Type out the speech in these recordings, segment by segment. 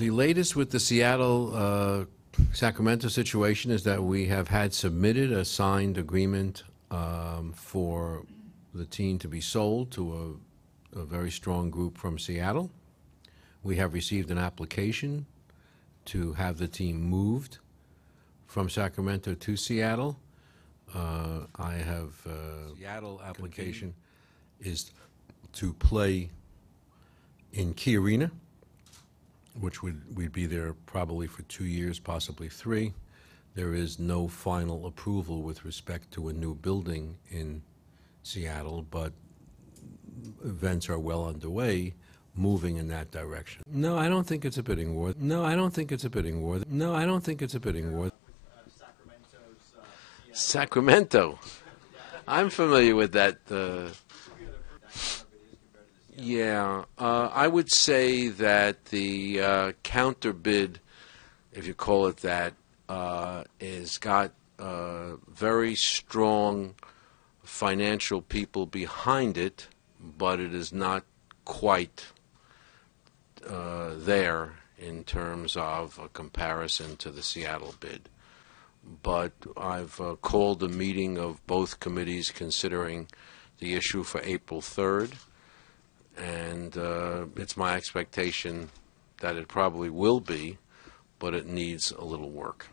The latest with the Seattle Sacramento situation is that we have had submitted a signed agreement for the team to be sold to a very strong group from Seattle. We have received an application to have the team moved from Sacramento to Seattle. I have Seattle application is to play in Key Arena, which we'd be there probably for 2 years, possibly 3. There is no final approval with respect to a new building in Seattle, but events are well underway moving in that direction. No, I don't think it's a bidding war. No, I don't think it's a bidding war. No, I don't think it's a bidding war. Sacramento. I'm familiar with that. Yeah, I would say that the counter bid, if you call it that, is got very strong financial people behind it, but it is not quite there in terms of a comparison to the Seattle bid. But I've called a meeting of both committees considering the issue for April 3rd, and it's my expectation that it probably will be, but it needs a little work.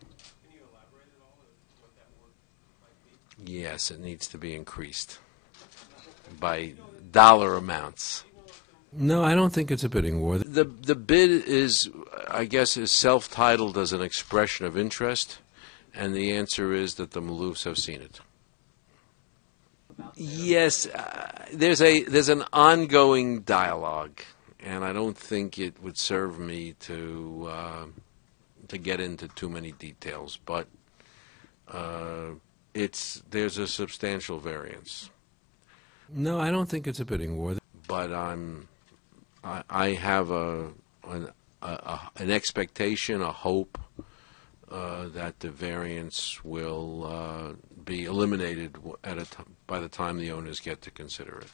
Can you elaborate at all on what that work might be? Yes, it needs to be increased by dollar amounts. No, I don't think it's a bidding war. The bid is, I guess, is self-titled as an expression of interest, and the answer is that the Maloofs have seen it. Yes, there's an ongoing dialogue, and I don't think it would serve me to get into too many details, but there's a substantial variance. No, I don't think it's a bidding war. But I have an expectation, a hope that the variance will be eliminated by the time the owners get to consider it.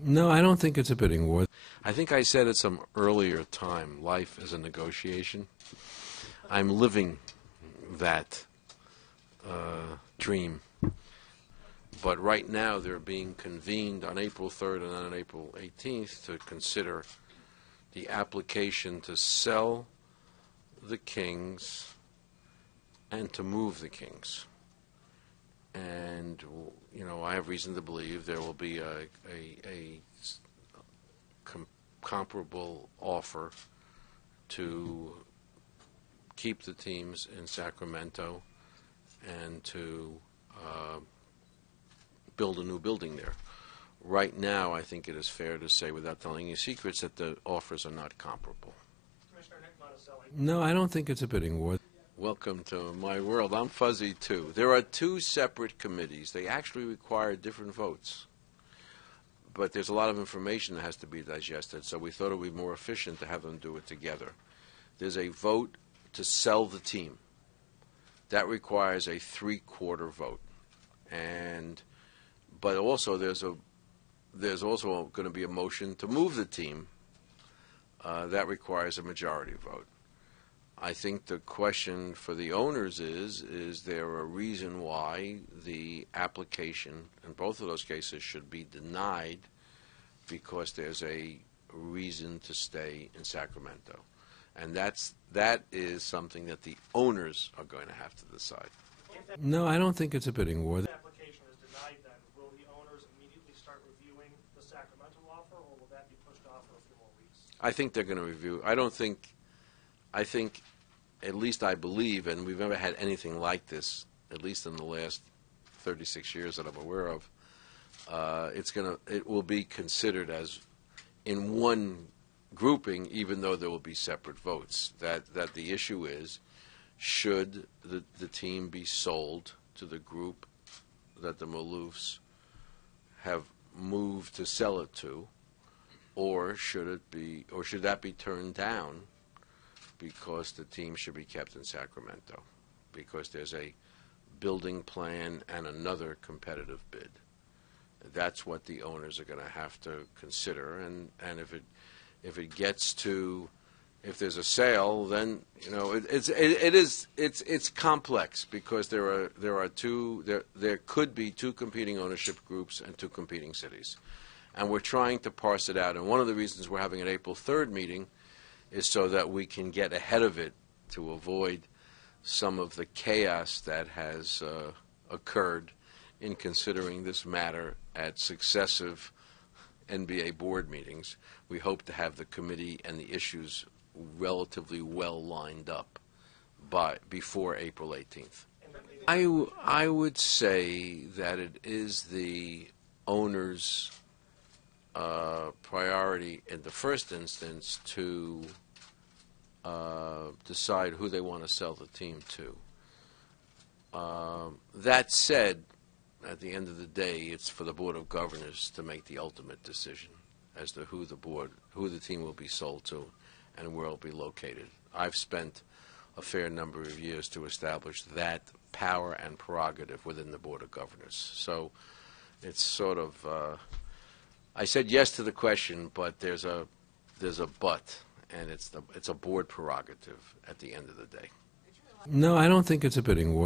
No, I don't think it's a bidding war. I think I said at some earlier time, life is a negotiation. I'm living that dream. But right now they're being convened on April 3rd and then on April 18th to consider the application to sell the Kings and to move the Kings. And, you know, I have reason to believe there will be a comparable offer to keep the teams in Sacramento and to build a new building there. Right now, I think it is fair to say, without telling you secrets, that the offers are not comparable. Commissioner Nick Monticelli. No, I don't think it's a bidding war. Welcome to my world. I'm fuzzy, too. There are 2 separate committees. They actually require different votes. But there's a lot of information that has to be digested, so we thought it would be more efficient to have them do it together. There's a vote to sell the team. That requires a 3/4 vote. But also there's also going to be a motion to move the team. That requires a majority vote. I think the question for the owners is there a reason why the application in both of those cases should be denied because there's a reason to stay in Sacramento? And that is something that the owners are going to have to decide. No, I don't think it's a bidding war. If the application is denied, then will the owners immediately start reviewing the Sacramento offer, or will that be pushed off for a few more weeks? I think they're going to review. I think, at least I believe, and we've never had anything like this, at least in the last 36 years that I'm aware of, it will be considered as in one grouping, even though there will be separate votes. That the issue is, should the team be sold to the group that the Maloofs have moved to sell it to, or should that be turned down because the team should be kept in Sacramento because there's a building plan and another competitive bid. That's what the owners are going to have to consider, and if it gets to If there's a sale, then, you know, it's complex, because there could be two competing ownership groups and two competing cities. And we're trying to parse it out. And one of the reasons we're having an April 3rd meeting is so that we can get ahead of it, to avoid some of the chaos that has occurred in considering this matter at successive NBA board meetings. We hope to have the committee and the issues relatively well lined up before April 18th. I would say that it is the owner's priority in the first instance to decide who they want to sell the team to. That said, at the end of the day, it's for the Board of Governors to make the ultimate decision as to who the team will be sold to and where it'll be located. I've spent a fair number of years to establish that power and prerogative within the Board of Governors. So it's sort of, I said yes to the question, but there's a but, and it's a board prerogative at the end of the day. No, I don't think it's a bidding war.